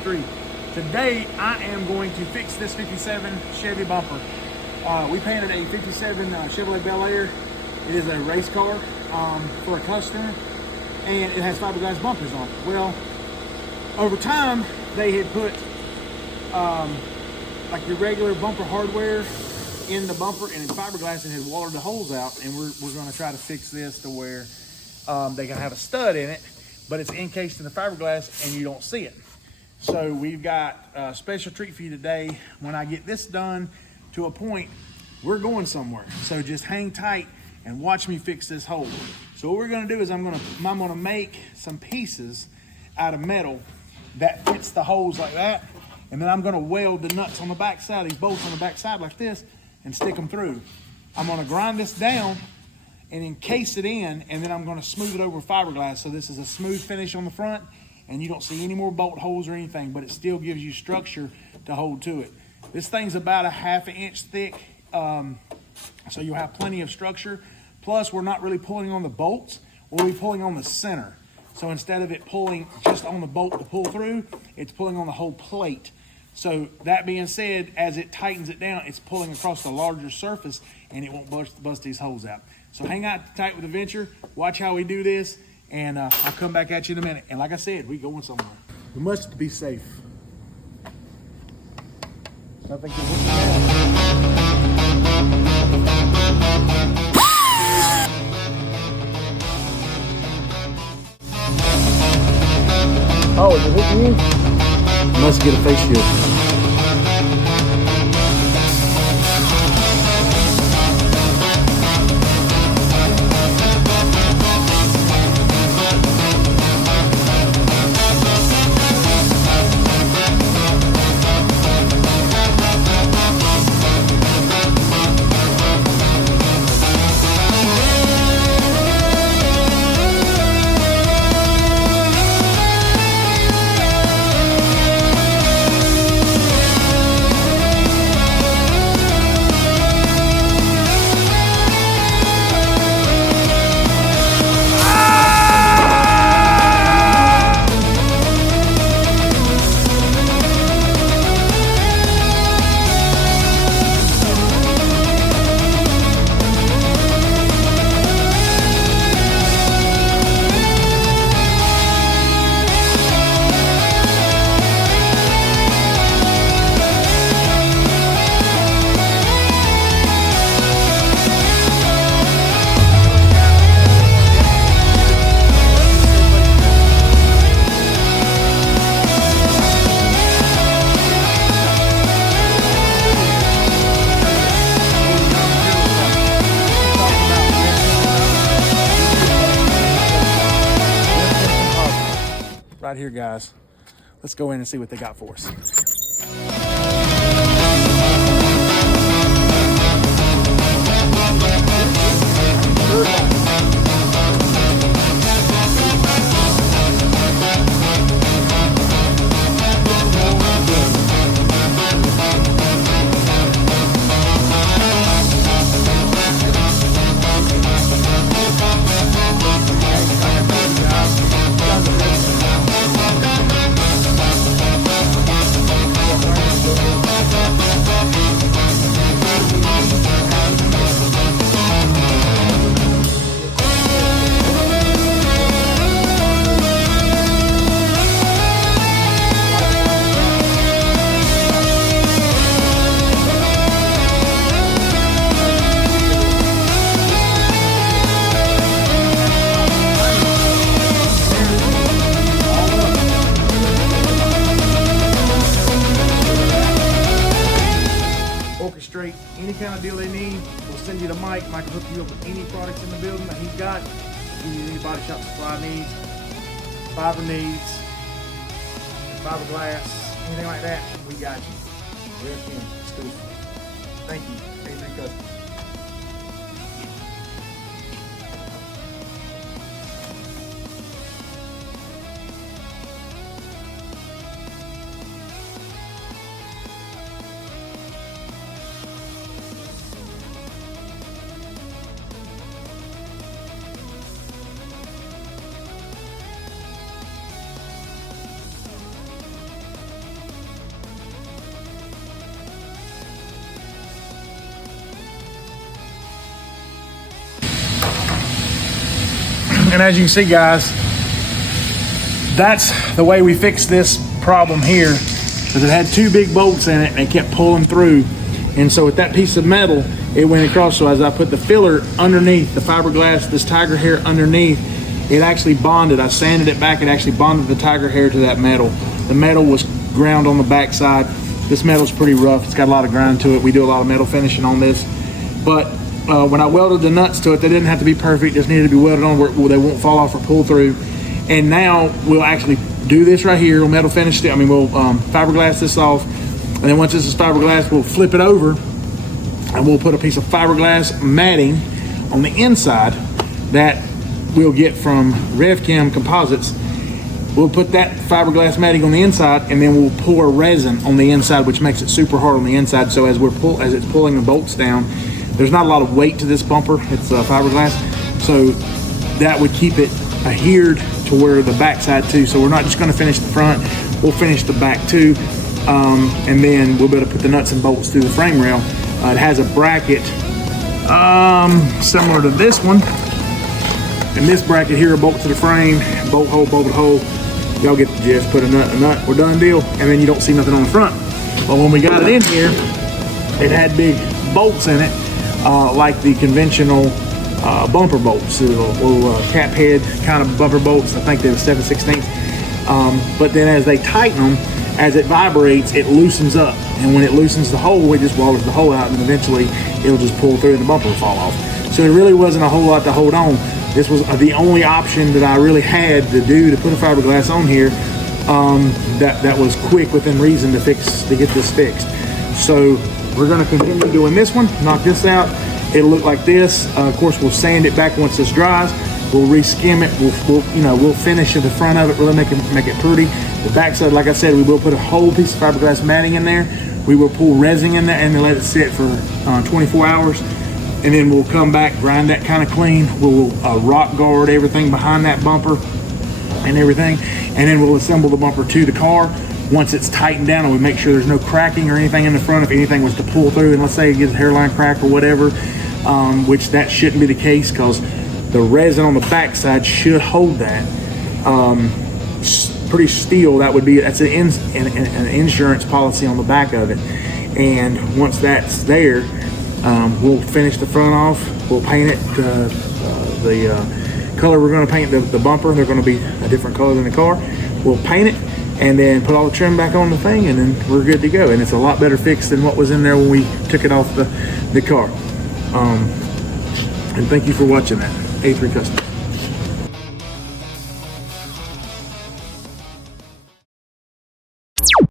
2023. Today, I am going to fix this 57 Chevy bumper. We painted a 57 Chevrolet Bel Air. It is a race car for a customer, and it has fiberglass bumpers on it. Well, over time, they had put like your regular bumper hardware in the bumper, and in fiberglass it had watered the holes out, and we're going to try to fix this to where they can have a stud in it, but it's encased in the fiberglass and you don't see it. So we've got a special treat for you today. When I get this done to a point, we're going somewhere. So just hang tight and watch me fix this hole. So what we're gonna do is I'm gonna make some pieces out of metal that fits the holes like that, and then I'm gonna weld the nuts on the back side, these bolts on the back side like this, and stick them through. I'm gonna grind this down and encase it in, and then I'm gonna smooth it over with fiberglass. So this is a smooth finish on the front, and you don't see any more bolt holes or anything, but it still gives you structure to hold to it. This thing's about a ½ inch thick, so you'll have plenty of structure. Plus, we're not really pulling on the bolts, we'll be pulling on the center. So instead of it pulling just on the bolt to pull through, it's pulling on the whole plate. So that being said, as it tightens it down, it's pulling across the larger surface, and it won't bust these holes out. So hang out tight with the Venture, watch how we do this, and I'll come back at you in a minute. And like I said, we going somewhere. We must be safe. Nothing can hit Oh, is it hitting you? Must get a face shield. Right here, guys. Let's go in and see what they got for us. Any kind of deal they need, we'll send you to Mike. Mike will hook you up with any products in the building that he's got. Give you any body shop supply needs, fiber needs, fiberglass, anything like that, we got you. We're in exclusive. Thank you, A3 Custom. And as you can see, guys, that's the way we fixed this problem here, because it had 2 big bolts in it and it kept pulling through. And so with that piece of metal, it went across. So as I put the filler underneath the fiberglass, this tiger hair underneath, it actually bonded. I sanded it back. It actually bonded the tiger hair to that metal. The metal was ground on the backside. This metal's pretty rough. It's got a lot of grind to it. We do a lot of metal finishing on this. But when I welded the nuts to it, they didn't have to be perfect. Just needed to be welded on where they won't fall off or pull through. And now we'll actually do this right here. We'll metal finish it. I mean, we'll fiberglass this off. And then once this is fiberglass, we'll flip it over and we'll put a piece of fiberglass matting on the inside that we'll get from RevChem Composites. We'll put that fiberglass matting on the inside, and then we'll pour resin on the inside, which makes it super hard on the inside. So as it's pulling the bolts down, there's not a lot of weight to this bumper. It's fiberglass, so that would keep it adhered to where the backside too. So we're not just going to finish the front; we'll finish the back too, and then we'll be able to put the nuts and bolts through the frame rail. It has a bracket similar to this one, and this bracket here, a bolt to the frame, bolt hole. Y'all get the gist. Put a nut, we're done deal, and then you don't see nothing on the front. But when we got it in here, it had big bolts in it, like the conventional bumper bolts, little cap head kind of bumper bolts. I think they're 7/16. But then as they tighten them, as it vibrates, it loosens up, and when it loosens the hole, it just wallers the hole out, and eventually it'll just pull through and the bumper will fall off. So it really wasn't a whole lot to hold on. This was the only option that I really had to do to put a fiberglass on here that was quick within reason to get this fixed. So we're going to continue doing this one, knock this out. It'll look like this. Of course, we'll sand it back once this dries. We'll re-skim it. We'll finish the front of it, really make it pretty. The backside, like I said, we will put a whole piece of fiberglass matting in there. We will pull resin in there and then let it sit for 24 hours. And then we'll come back, grind that kind of clean. We'll rock guard everything behind that bumper and everything. And then we'll assemble the bumper to the car. Once it's tightened down, and we make sure there's no cracking or anything in the front. If anything was to pull through, and let's say it gets a hairline crack or whatever, which that shouldn't be the case, because the resin on the backside should hold that. Pretty steel, that's an insurance policy on the back of it. And once that's there, we'll finish the front off. We'll paint it the color we're going to paint the bumper. They're going to be a different color than the car. We'll paint it and then put all the trim back on the thing, and then we're good to go. And it's a lot better fix than what was in there when we took it off the car. And thank you for watching that. A3 Custom.